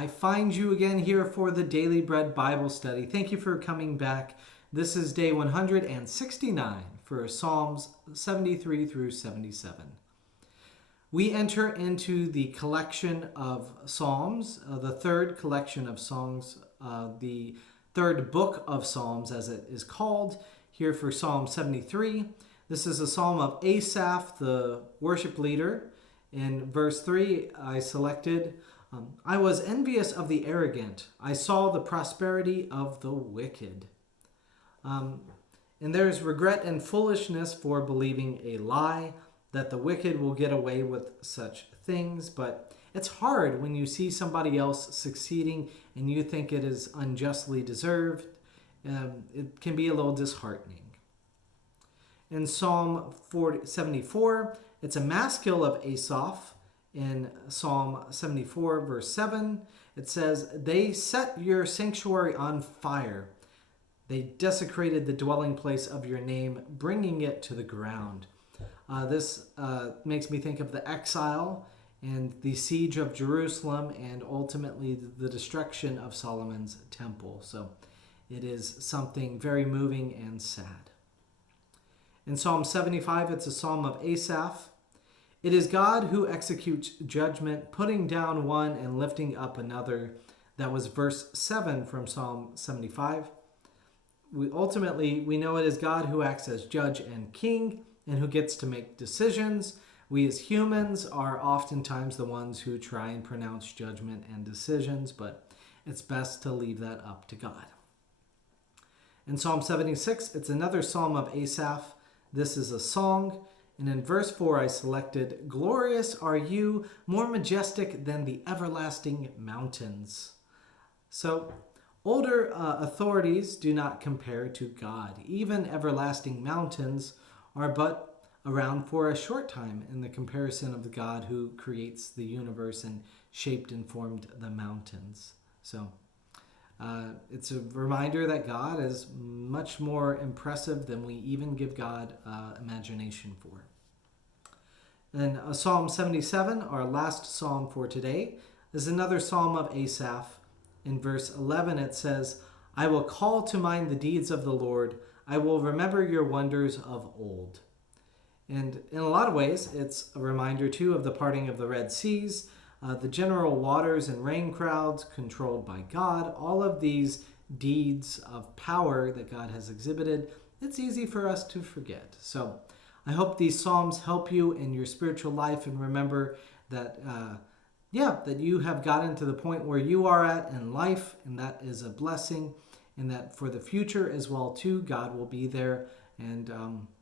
I find you again here for the Daily Bread Bible Study. Thank you for coming back. This is day 169 for Psalms 73 through 77. We enter into the collection of Psalms, the third collection of songs, the third book of Psalms as it is called, here for Psalm 73. This is a psalm of Asaph, the worship leader. In verse 3, I selected, I was envious of the arrogant. I saw the prosperity of the wicked. And there's regret and foolishness for believing a lie that the wicked will get away with such things. But it's hard when you see somebody else succeeding and you think it is unjustly deserved. It can be a little disheartening. In Psalm 74, it's a maskil of Asaph. In Psalm 74, verse 7, it says, they set your sanctuary on fire. They desecrated the dwelling place of your name, bringing it to the ground. This makes me think of the exile and the siege of Jerusalem and ultimately the destruction of Solomon's temple. So it is something very moving and sad. In Psalm 75, it's a psalm of Asaph. It is God who executes judgment, putting down one and lifting up another. That was verse 7 from Psalm 75. We know it is God who acts as judge and king and who gets to make decisions. We as humans are oftentimes the ones who try and pronounce judgment and decisions, but it's best to leave that up to God. In Psalm 76, it's another psalm of Asaph. This is a song, and in verse 4 I selected, glorious are you, more majestic than the everlasting mountains. So, older authorities do not compare to God. Even everlasting mountains are but around for a short time in the comparison of the God who creates the universe and shaped and formed the mountains. So it's a reminder that God is much more impressive than we even give God imagination for. And Psalm 77, our last psalm for today, is another psalm of Asaph. In verse 11 it says, I will call to mind the deeds of the Lord. I will remember your wonders of old. And in a lot of ways, it's a reminder too of the parting of the Red Seas, the general waters and rain clouds controlled by God, all of these deeds of power that God has exhibited. It's easy for us to forget. So I hope these Psalms help you in your spiritual life, and remember that that you have gotten to the point where you are at in life, and that is a blessing, and that for the future as well too, God will be there. And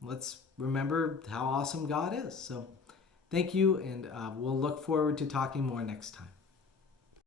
let's remember how awesome God is. So thank you, and we'll look forward to talking more next time.